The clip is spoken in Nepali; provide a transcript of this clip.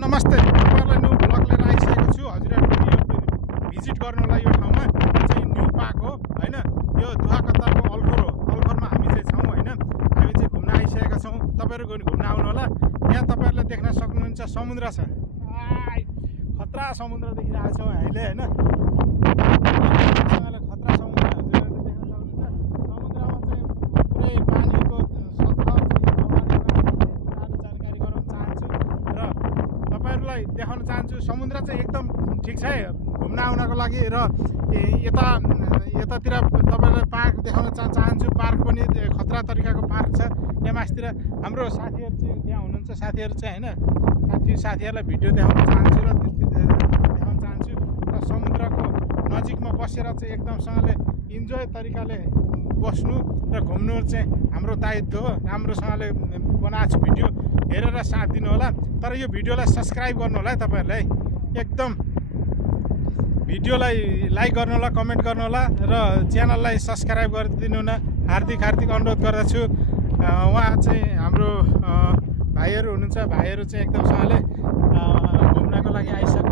नमस्ते, तपाईहरुलाई न्यू ब्लग लिएर आइसकेको छु। हजुरहरुले यो भिजिट गर्नलाई यो ठाउँमा चाहिँ न्यू पार्क हो हैन। यो दुहा कतारको अल्खोर हो। अल्खोरमा हामी चाहिँ छौं हैन। हामी चाहिँ घुम्न आइसकेका छौं। तपाईहरु घुम्न आउनु होला। यहाँ तपाईहरुले देख्न सक्नुहुन्छ समुद्र छ। खतरा समुद्र देखिरहेको छौं हामीले हैन। सँगले खतरा समुद्र हजुरहरुले देख्न सक्नुहुन्छ। समुद्रमा चाहिँ पुरै पानीको देखाउन चाहन्छु। समुद्र चाहिँ एकदम ठिक छ है घुम्न आउनको लागि। र यतातिर तपाईहरुलाई पार्क देखाउन चाहन्छु। पार्क पनि खतरा तरिकाको पार्क छ। यहाँ मास्तिर हाम्रो साथीहरु चाहिँ त्यहाँ हुनुहुन्छ। साथीहरु चाहिँ हैन साथीहरुलाई भिडियो देखाउन चाहन्छु र देखाउन चाहन्छु। र समुद्रको नजिकमा बसेर चाहिँ एकदमसँगले इन्जोय तरिकाले बस्नु र घुम्नु चाहिँ हाम्रो दायित्व हो। राम्रोसँगले बनाएको छु भिडियो, हेरेर साथ दिनु होला। तर यो भिडियोलाई सब्स्क्राइब गर्नु होला है तपाईहरुले। एकदम भिडियोलाई लाइक गर्नु होला, कमेन्ट गर्नु होला र च्यानललाई सब्स्क्राइब गरिदिनु न हार्दिक अनुरोध गर्दछु। उहाँ चाहिँ हाम्रो भाइहरु हुनुहुन्छ। भाइहरु चाहिँ एकदमसँगले घुम्नको लागि आइसक्नु